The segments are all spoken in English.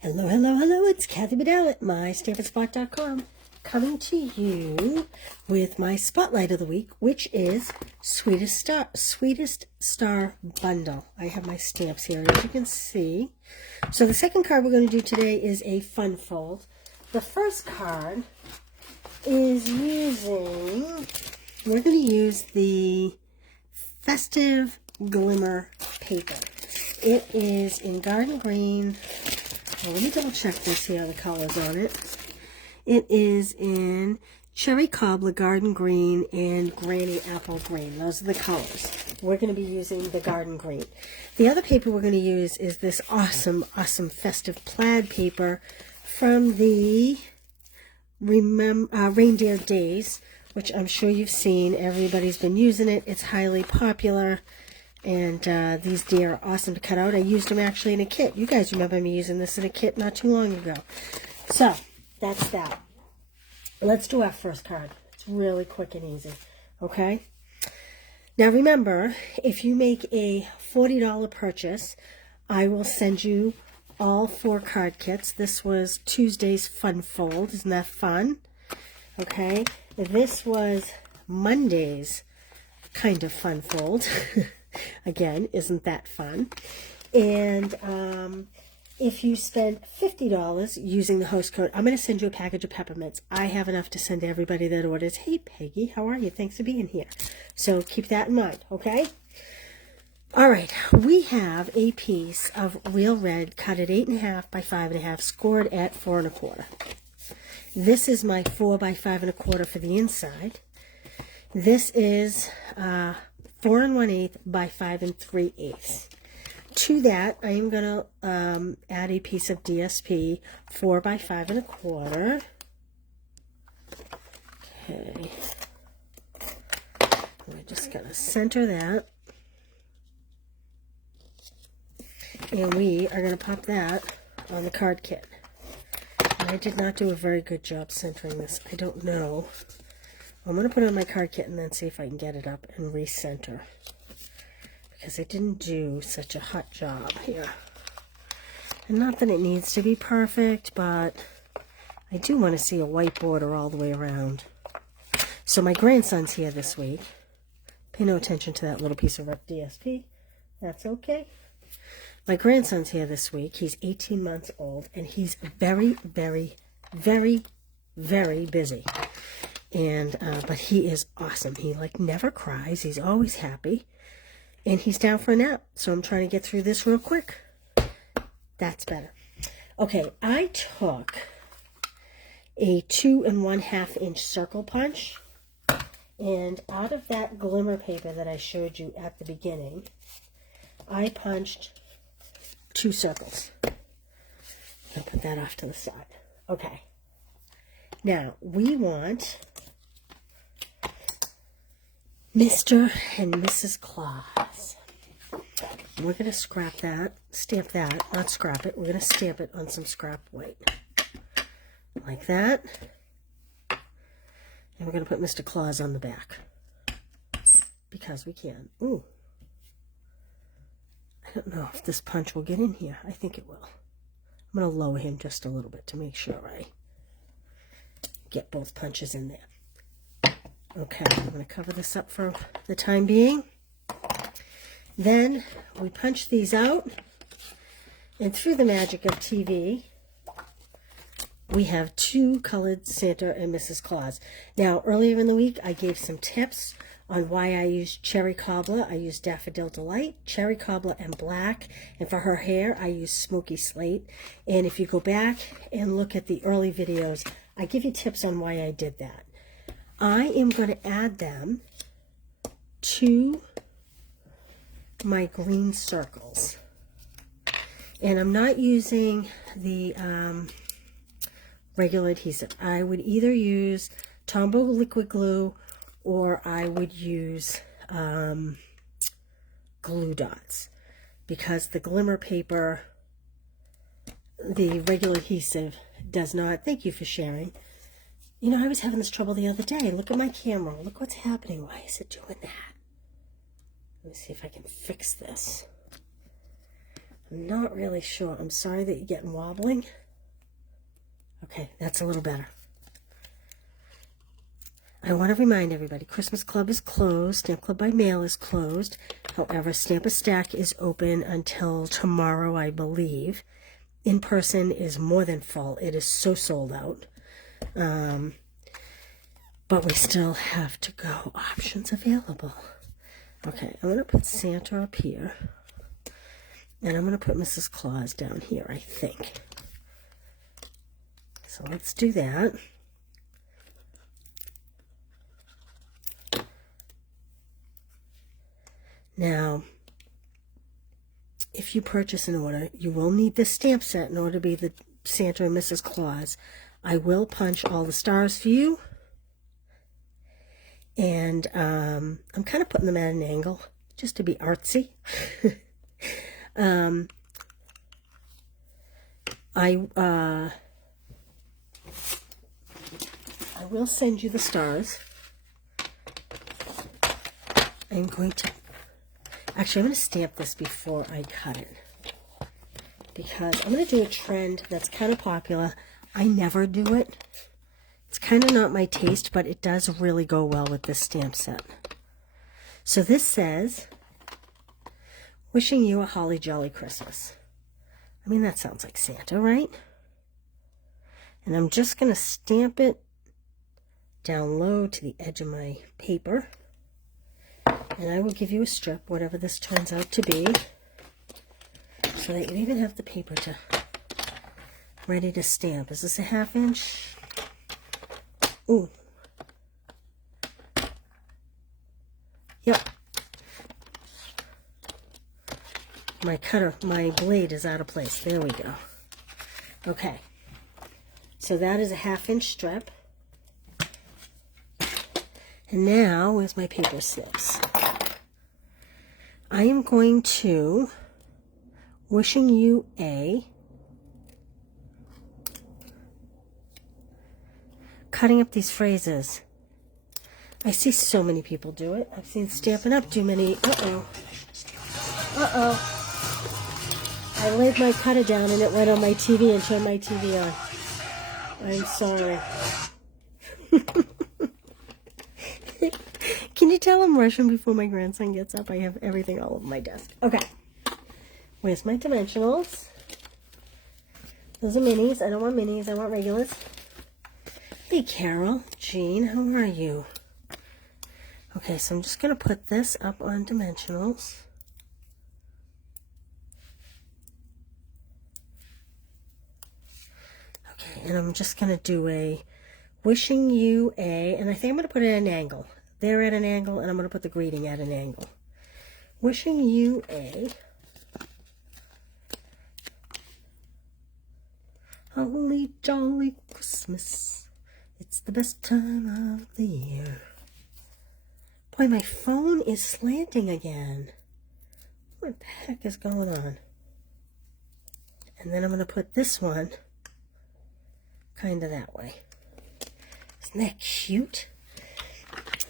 Hello, hello, hello, it's Kathy Bedell at mystampandspot.com coming to you with my spotlight of the week, which is Sweetest Star Bundle. I have my stamps here, as you can see. So the second card we're going to do today is a fun fold. The first card is we're going to use the Festive Glimmer paper. It is in Garden Green. Well, let me double check this here, the colors on it. It is in Cherry Cobbler, Garden Green, and Granny Apple Green. Those are the colors. We're going to be using the Garden Green. The other paper we're going to use is this awesome festive plaid paper from the Reindeer Days, which I'm sure you've seen. Everybody's been using it. It's highly popular. And these deer are awesome to cut out. I used them actually in a kit. You guys remember me using this in a kit not too long ago. So, that's that. Let's do our first card. It's really quick and easy. Okay? Now remember, if you make a $40 purchase, I will send you all 4 card kits. This was Tuesday's Fun Fold. Isn't that fun? Okay? This was Monday's kind of fun fold. Again, isn't that fun? And if you spend $50 using the host code, I'm going to send you a package of peppermints. I have enough to send to everybody that orders. Hey, Peggy, how are you? Thanks for being here. So keep that in mind, okay? All right, we have a piece of real red cut at 8.5 by 5.5, scored at 4 1/4. This is my 4 by 5 1/4 for the inside. This is 4 1/8 by 5 3/8. To that, I am going to add a piece of DSP 4 by 5 1/4. Okay. We're just going to center that. And we are going to pop that on the card kit. And I did not do a very good job centering this. I don't know. I'm going to put it on my card kit and then see if I can get it up and recenter. Because I didn't do such a hot job here. And not that it needs to be perfect, but I do want to see a white border all the way around. So my grandson's here this week. Pay no attention to that little piece of DSP. That's okay. My grandson's here this week. He's 18 months old, and he's very, very, very, very busy. And but he is awesome. He never cries. He's always happy, and he's down for a nap. So I'm trying to get through this real quick. That's better. Okay, I took a 2 1/2 inch circle punch, and out of that glimmer paper that I showed you at the beginning, I punched 2 circles. I'll put that off to the side. Okay. Now we want Mr. and Mrs. Claus. We're going to scrap that, stamp that, not scrap it. We're going to stamp it on some scrap white. Like that. And we're going to put Mr. Claus on the back. Because we can. Ooh. I don't know if this punch will get in here. I think it will. I'm going to lower him just a little bit to make sure I get both punches in there. Okay, I'm going to cover this up for the time being. Then we punch these out, and through the magic of TV, we have 2 colored Santa and Mrs. Claus. Now, earlier in the week, I gave some tips on why I used Cherry Cobbler. I used Daffodil Delight, Cherry Cobbler, and black. And for her hair, I used Smoky Slate. And if you go back and look at the early videos, I give you tips on why I did that. I am going to add them to my green circles. And I'm not using the regular adhesive. I would either use Tombow liquid glue or I would use glue dots. Because the glimmer paper, the regular adhesive, does not. Thank you for sharing. You know, I was having this trouble the other day. Look at my camera. Look what's happening. Why is it doing that? Let me see if I can fix this. I'm not really sure. I'm sorry that you're getting wobbling. Okay, that's a little better. I want to remind everybody, Christmas Club is closed. Stamp Club by Mail is closed. However, Stamp a Stack is open until tomorrow, I believe. In person is more than full. It is so sold out. But we still have to go. Options available. Okay, I'm going to put Santa up here. And I'm going to put Mrs. Claus down here, I think. So let's do that. Now, if you purchase an order, you will need this stamp set in order to be the Santa and Mrs. Claus. I will punch all the stars for you. And I'm kind of putting them at an angle, just to be artsy. I will send you the stars. I'm going to... Actually, I'm going to stamp this before I cut it. Because I'm going to do a trend that's kind of popular. I never do it. It's kind of not my taste, but it does really go well with this stamp set. So this says, wishing you a holly jolly Christmas. I mean, that sounds like Santa, right? And I'm just going to stamp it down low to the edge of my paper. And I will give you a strip, whatever this turns out to be, so that you even have the paper to ready to stamp. Is this a 1/2 inch? Ooh. Yep. My blade is out of place. There we go. Okay. So that is a 1/2 inch strip. And now, where's my paper snips? I am going to wishing you a cutting up these phrases. I see so many people do it. I've seen Stampin' Up! Do many. Uh-oh. I laid my cutter down and it went on my TV and turned my TV on. I'm sorry. Can you tell I'm rushing before my grandson gets up? I have everything all over my desk. Okay. Where's my dimensionals? Those are minis. I don't want minis. I want regulars. Hey, Carol. Jean, how are you? Okay, so I'm just going to put this up on dimensionals. Okay, and I'm just going to do a wishing you a, and I think I'm going to put it at an angle. They're at an angle, and I'm going to put the greeting at an angle. Wishing you a holly jolly Christmas. It's the best time of the year. Boy, my phone is slanting again. What the heck is going on? And then I'm going to put this one kind of that way. Isn't that cute?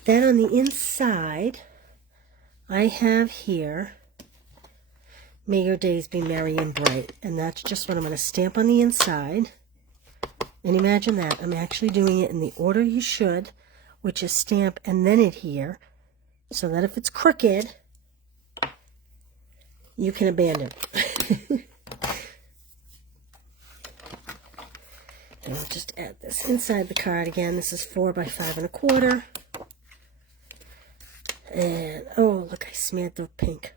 Then on the inside, I have here, may your days be merry and bright. And that's just what I'm going to stamp on the inside. And imagine that. I'm actually doing it in the order you should, which is stamp and then adhere, so that if it's crooked, you can abandon. And I'll just add this inside the card again. This is 4 by 5 1/4. And, oh, look, I smeared the pink.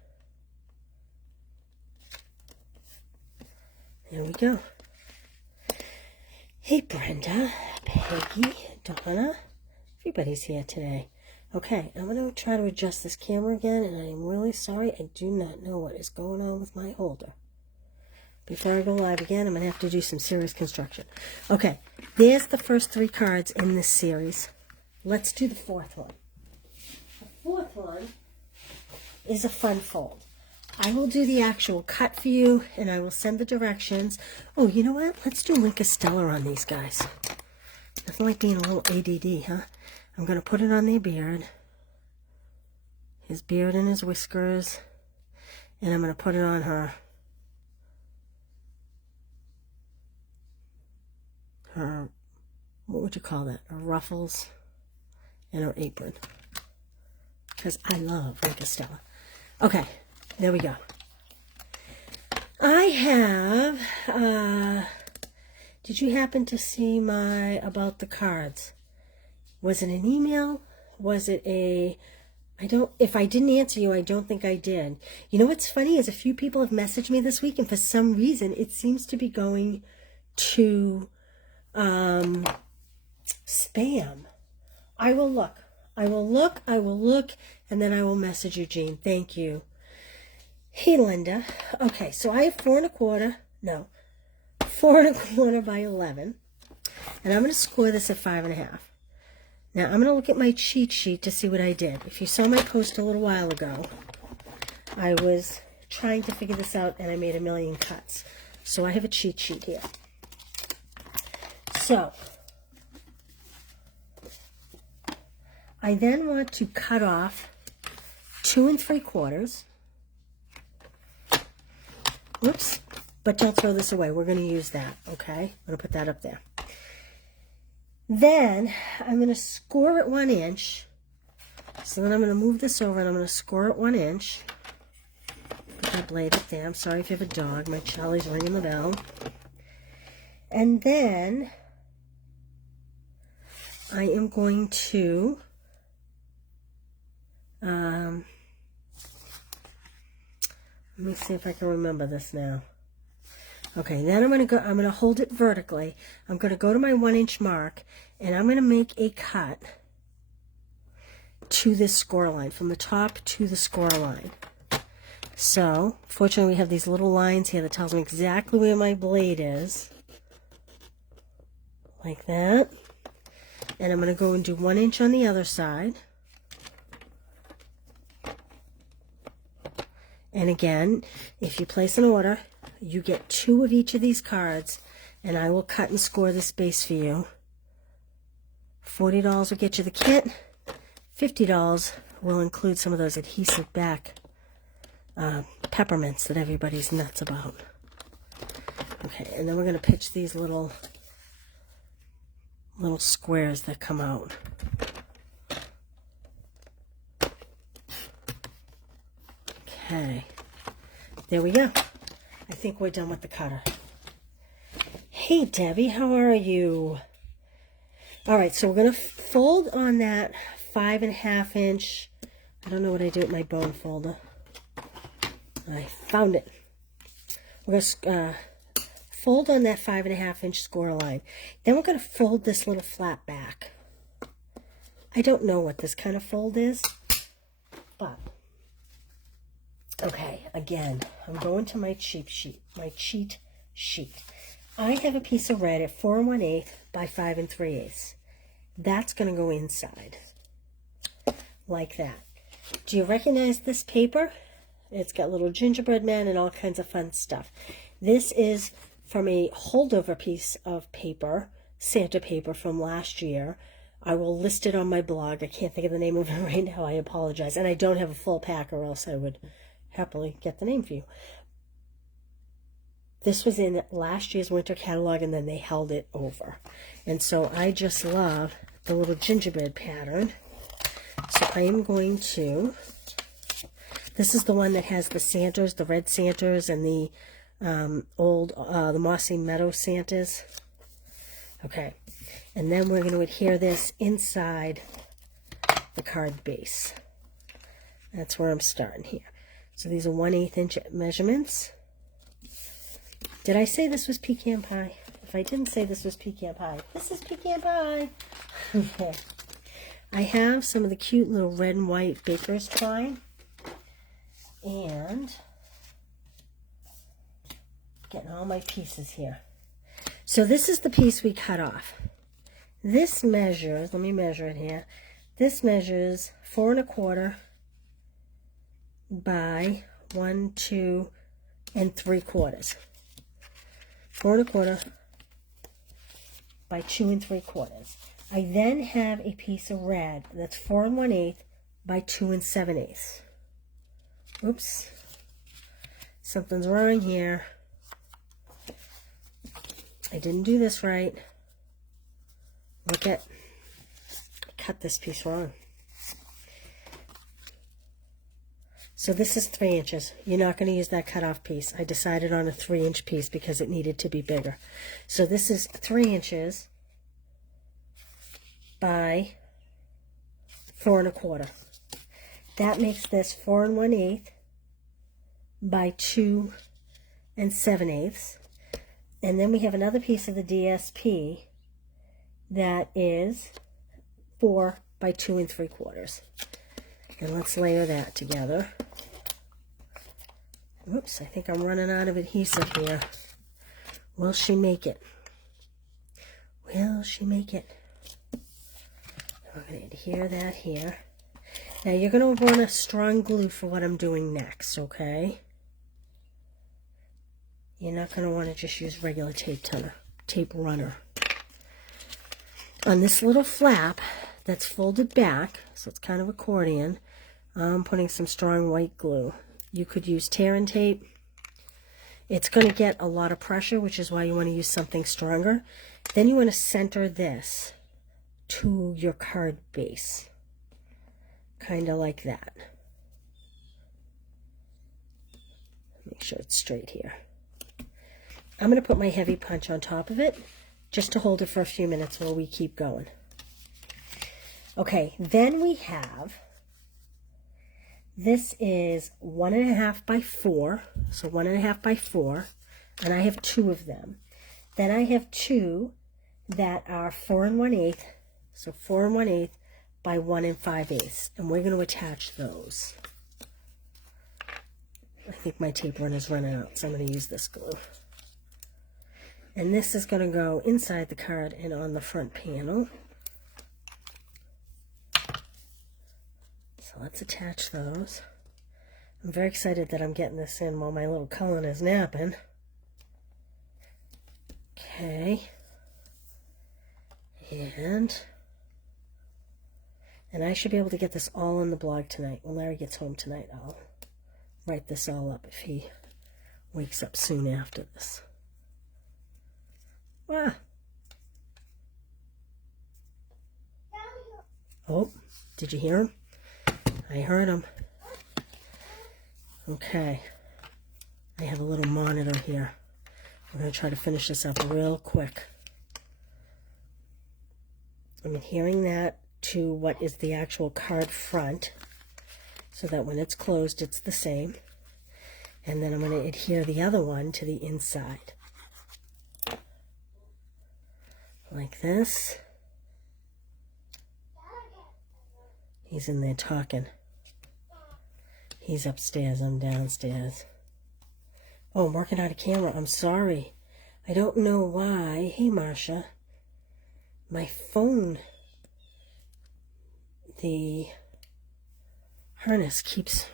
There we go. Hey, Brenda, Peggy, Donna, everybody's here today. Okay, I'm going to try to adjust this camera again, and I'm really sorry. I do not know what is going on with my holder. Before I go live again, I'm going to have to do some serious construction. Okay, there's the first 3 cards in this series. Let's do the 4th one. The 4th one is a fun fold. I will do the actual cut for you, and I will send the directions. Oh, you know what? Let's do Linka Stellar on these guys. Nothing like being a little ADD, huh? I'm going to put it on their beard. His beard and his whiskers. And I'm going to put it on her. her, what would you call that? Her ruffles and her apron. Because I love Rinka Stella. Okay, there we go. I have, did you happen to see my about the cards? Was it an email? Was it a, if I didn't answer you, I don't think I did. You know what's funny is a few people have messaged me this week, and for some reason, it seems to be going to spam. I will look, and then I will message you, Jean. Thank you. Hey, Linda. Okay, so I have 4 1/4 by 11. And I'm going to score this at 5.5. Now, I'm going to look at my cheat sheet to see what I did. If you saw my post a little while ago, I was trying to figure this out, and I made a million cuts. So I have a cheat sheet here. So, I then want to cut off 2 3/4. Whoops, but don't throw this away. We're going to use that, okay? I'm going to put that up there. Then I'm going to score at 1 inch. So then I'm going to move this over and I'm going to score at 1 inch. Put that blade up there. I'm sorry if you have a dog. My Charlie's ringing the bell. And then I am going to let me see if I can remember this now. Okay, then I'm going to hold it vertically. I'm going to go to my 1 inch mark, and I'm going to make a cut to this score line, from the top to the score line. So, fortunately, we have these little lines here that tells me exactly where my blade is. Like that. And I'm going to go and do 1 inch on the other side. And again, if you place an order, you get 2 of each of these cards, and I will cut and score this base for you. $40 will get you the kit. $50 will include some of those adhesive back peppermints that everybody's nuts about. Okay, and then we're going to pitch these little squares that come out. Okay, there we go. I think we're done with the cutter. Hey, Debbie, how are you? All right, so we're going to fold on that 5.5 inch. I don't know what I do with my bone folder. I found it. We're going to fold on that 5.5 inch score line. Then we're going to fold this little flat back. I don't know what this kind of fold is, but okay, again, I'm going to my cheat sheet. I have a piece of red at 4 1/8 by 5 3/8. That's going to go inside, like that. Do you recognize this paper? It's got little gingerbread men and all kinds of fun stuff. This is from a holdover piece of paper, Santa paper from last year. I will list it on my blog. I can't think of the name of it right now. I apologize. And I don't have a full pack, or else I would happily get the name for you. This was in last year's winter catalog, and then they held it over. And so I just love the little gingerbread pattern. So I am going to, this is the one that has the Santas, the red Santas, and the the Mossy Meadow Santas. Okay, and then we're going to adhere this inside the card base. That's where I'm starting here. So these are 1/8 inch measurements. Did I say this was pecan pie? If I didn't say this was pecan pie, this is pecan pie. Okay. I have some of the cute little red and white baker's twine. And getting all my pieces here. So this is the piece we cut off. This measures, let me measure it here. This measures 4 1/4 by 1, 2, and 3/4. 4 1/4 by 2 3/4. I then have a piece of red that's 4 1/8 by 2 7/8. Oops, something's wrong here. I didn't do this right. look at, I cut this piece wrong. So this is 3 inches. You're not going to use that cutoff piece. I decided on a 3-inch piece because it needed to be bigger. So this is 3 inches by 4 1/4. That makes this 4 1/8 by 2 7/8. And then we have another piece of the DSP that is 4 by 2 3/4. And let's layer that together. Oops, I think I'm running out of adhesive here. Will she make it? Will she make it? We're going to adhere that here. Now you're going to want a strong glue for what I'm doing next, okay? You're not going to want to just use regular tape runner. On this little flap that's folded back, so it's kind of accordion, I'm putting some strong white glue. You could use tear and tape. It's going to get a lot of pressure, which is why you want to use something stronger. Then you want to center this to your card base, kind of like that. Make sure it's straight here. I'm going to put my heavy punch on top of it just to hold it for a few minutes while we keep going. Okay, then we have, this is 1 1/2 by 4, so 1 1/2 by 4, and I have 2 of them. Then I have 2 that are 4 1/8, so 4 1/8 by 1 5/8, and we're going to attach those. I think my tape runner's running out, so I'm going to use this glue. And this is going to go inside the card and on the front panel. So let's attach those. I'm very excited that I'm getting this in while my little Cullen is napping. Okay. And I should be able to get this all on the blog tonight. When Larry gets home tonight, I'll write this all up if he wakes up soon after this. Ah. Oh, did you hear him? I heard him. Okay. I have a little monitor here. I'm going to try to finish this up real quick. I'm adhering that to what is the actual card front, so that when it's closed, it's the same. And then I'm going to adhere the other one to the inside. Like this. He's in there talking. He's upstairs, I'm downstairs. Oh, I'm working out of camera. I'm sorry. I don't know why. Hey, Marsha. My phone, the harness keeps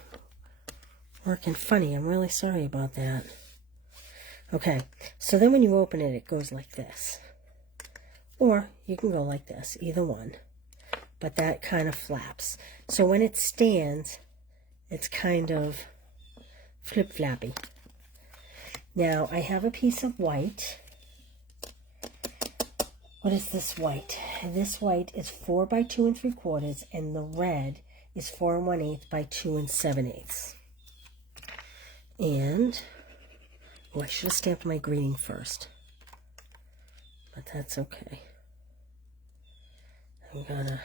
working funny. I'm really sorry about that. Okay, so then when you open it, it goes like this. Or you can go like this, either one. But that kind of flaps. So when it stands, it's kind of flip-flappy. Now, I have a piece of white. What is this white? This white is 4 by 2 3/4, and the red is 4 1/8 by 2 7/8. And, oh, I should have stamped my greeting first. But that's okay. I'm gonna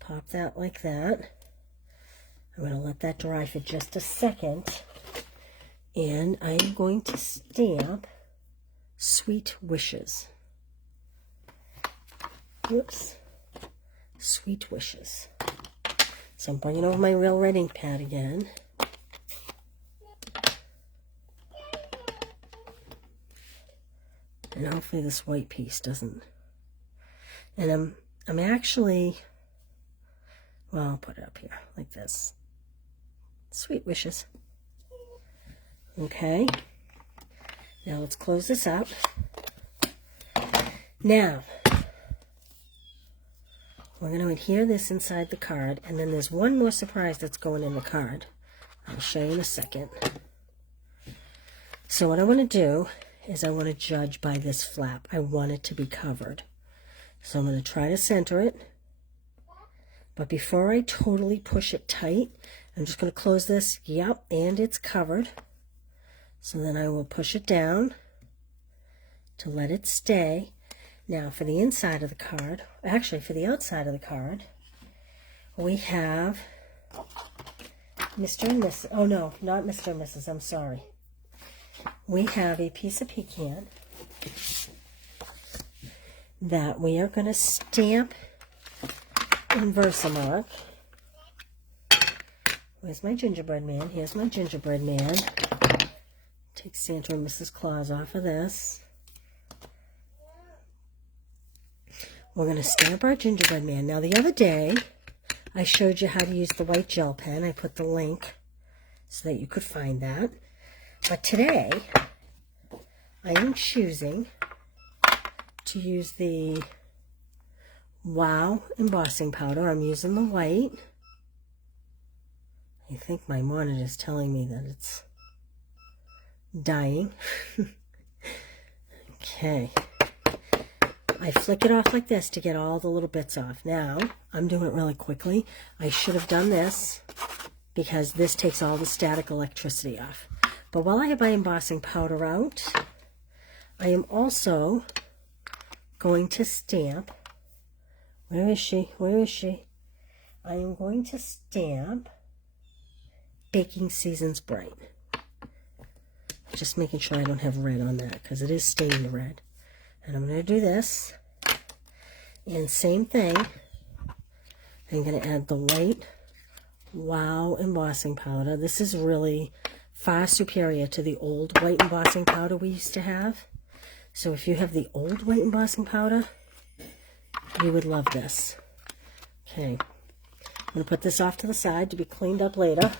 pop that like that. I'm gonna let that dry for just a second. And I'm going to stamp Sweet Wishes. Whoops. Sweet Wishes. So I'm bringing over my real red ink pad again. And hopefully this white piece doesn't. And I'm actually, well, I'll put it up here like this. Sweet Wishes. Okay. Now let's close this up. Now, we're going to adhere this inside the card, and then there's one more surprise that's going in the card. I'll show you in a second. So what I want to do is I want to judge by this flap. I want it to be covered. So I'm going to try to center it. But before I totally push it tight, I'm just going to close this. Yep, and it's covered. So then I will push it down to let it stay. Now for the inside of the card, actually for the outside of the card, we have Mr. and Mrs. Oh no, not Mr. and Mrs. I'm sorry. We have a piece of pecan that we are going to stamp in Versamark. Where's my gingerbread man? Here's my gingerbread man. Take Santa and Mrs. Claus off of this. We're going to stamp our gingerbread man. Now the other day, I showed you how to use the white gel pen. I put the link so that you could find that. But today, I am choosing to use the Wow embossing powder. I'm using the white. I think my monitor is telling me that it's dying. Okay. I flick it off like this to get all the little bits off. Now, I'm doing it really quickly. I should have done this because this takes all the static electricity off. But while I have my embossing powder out, I am also going to stamp. Where is she? Where is she? I am going to stamp Baking Seasons Bright. Just making sure I don't have red on that because it is stained red. And I'm going to do this. And same thing. I'm going to add the white Wow embossing powder. This is really far superior to the old white embossing powder we used to have. So if you have the old white embossing powder, you would love this. Okay. I'm going to put this off to the side to be cleaned up later.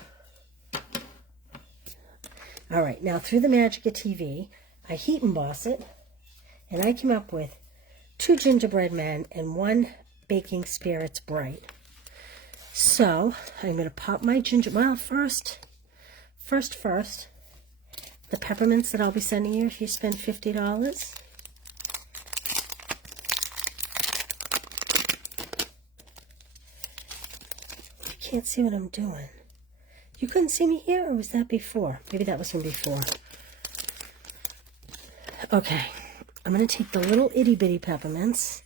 All right. Now through the magic of TV, I heat emboss it. And I came up with 2 gingerbread men and 1 Baking Spirits Bright. So I'm going to pop my well, first, the peppermints that I'll be sending you if you spend $50. You can't see what I'm doing. You couldn't see me here, or was that before? Maybe that was from before. Okay. I'm going to take the little itty-bitty peppermints,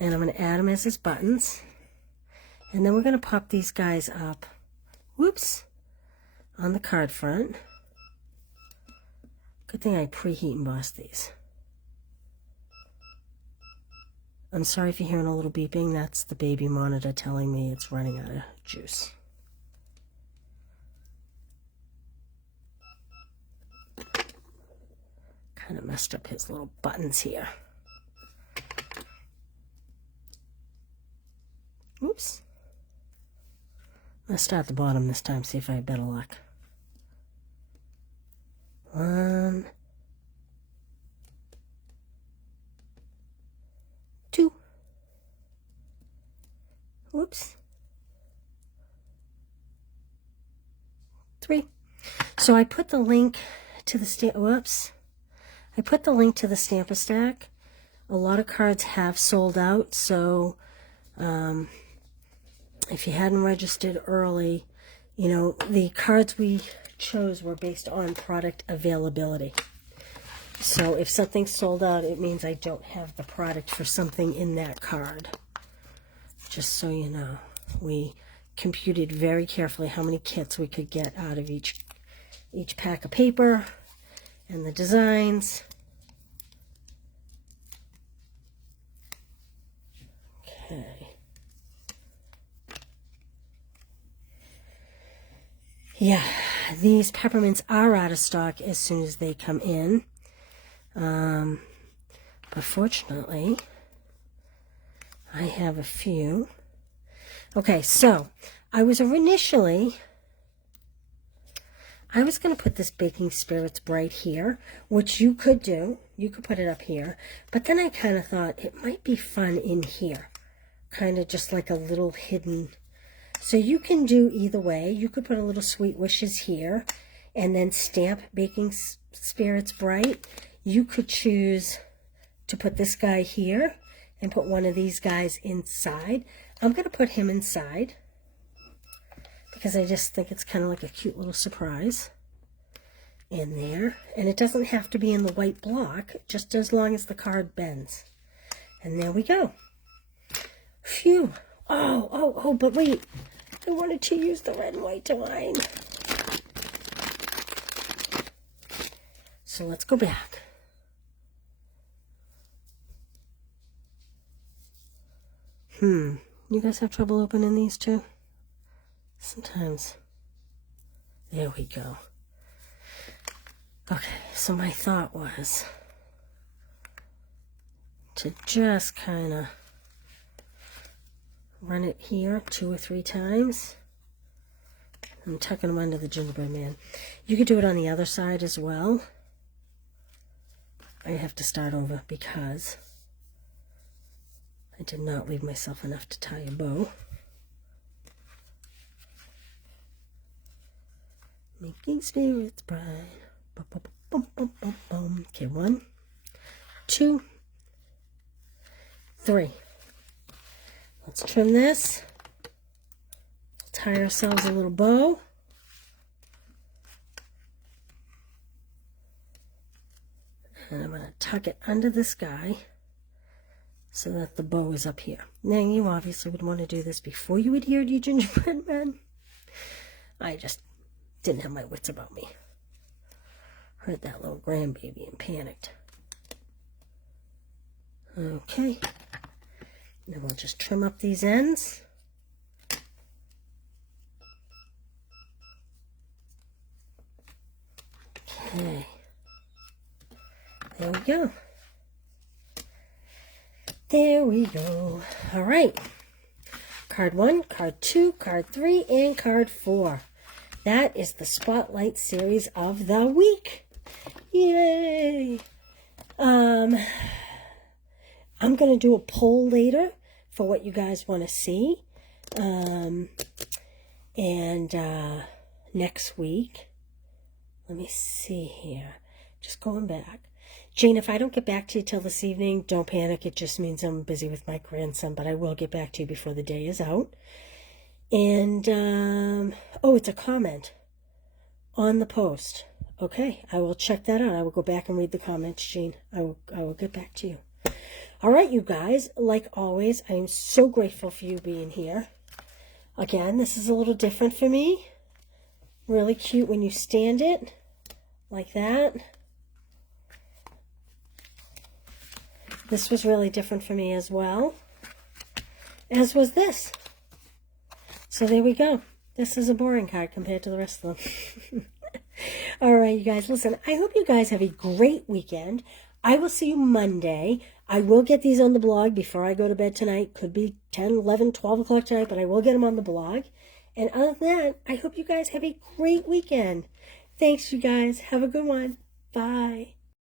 and I'm going to add them as his buttons. And then we're going to pop these guys up, whoops, on the card front. Good thing I preheat embossed these. I'm sorry if you're hearing a little beeping. That's the baby monitor telling me it's running out of juice. Kind of messed up his little buttons here. Oops. Let's start at the bottom this time, see if I have better luck. 1, 2. Whoops. 3. So I put the link to the I put the link to the Stamper Stack. A lot of cards have sold out, so if you hadn't registered early, you know, the cards we chose were based on product availability. So if something's sold out, it means I don't have the product for something in that card. Just so you know, we computed very carefully how many kits we could get out of each pack of paper and the designs. Okay. Yeah, these peppermints are out of stock as soon as they come in. But fortunately, I have a few. Okay, so I was going to put this Baking Spirits Bright here, which you could do. You could put it up here. But then I kind of thought it might be fun in here. Kind of just like a little hidden. So you can do either way. You could put a little Sweet Wishes here and then stamp Baking Spirits Bright. You could choose to put this guy here and put one of these guys inside. I'm going to put him inside because I just think it's kind of like a cute little surprise in there. And it doesn't have to be in the white block, just as long as the card bends. And there we go. Phew. Oh, but wait. I wanted to use the red and white line. So let's go back. You guys have trouble opening these too? Sometimes. There we go. Okay, so my thought was to just kind of run it here 2 or 3 times. I'm tucking them under the gingerbread man. You could do it on the other side as well. I have to start over because I did not leave myself enough to tie a bow. Making spirits bright. Bum, bum, bum, bum, bum, bum. Okay, 1, 2, 3. Let's trim this. Tie ourselves a little bow. And I'm going to tuck it under this guy so that the bow is up here. Now, you obviously would want to do this before you adhered your gingerbread man. I just didn't have my wits about me. Heard that little grandbaby and panicked. Okay. Then we'll just trim up these ends. Okay. There we go. There we go. All right. Card 1, card 2, card 3, and card 4. That is the Spotlight series of the week. Yay! I'm going to do a poll later for what you guys want to see. Next week, let me see here. Just going back. Jane, if I don't get back to you till this evening, don't panic. It just means I'm busy with my grandson, but I will get back to you before the day is out. And, it's a comment on the post. Okay, I will check that out. I will go back and read the comments, Jean. I will get back to you. All right, you guys, like always, I am so grateful for you being here. Again, this is a little different for me. Really cute when you stand it like that. This was really different for me as well, as was this. So there we go. This is a boring card compared to the rest of them. All right, you guys, listen, I hope you guys have a great weekend. I will see you Monday. I will get these on the blog before I go to bed tonight. Could be 10, 11, 12 o'clock tonight, but I will get them on the blog. And other than that, I hope you guys have a great weekend. Thanks, you guys. Have a good one. Bye.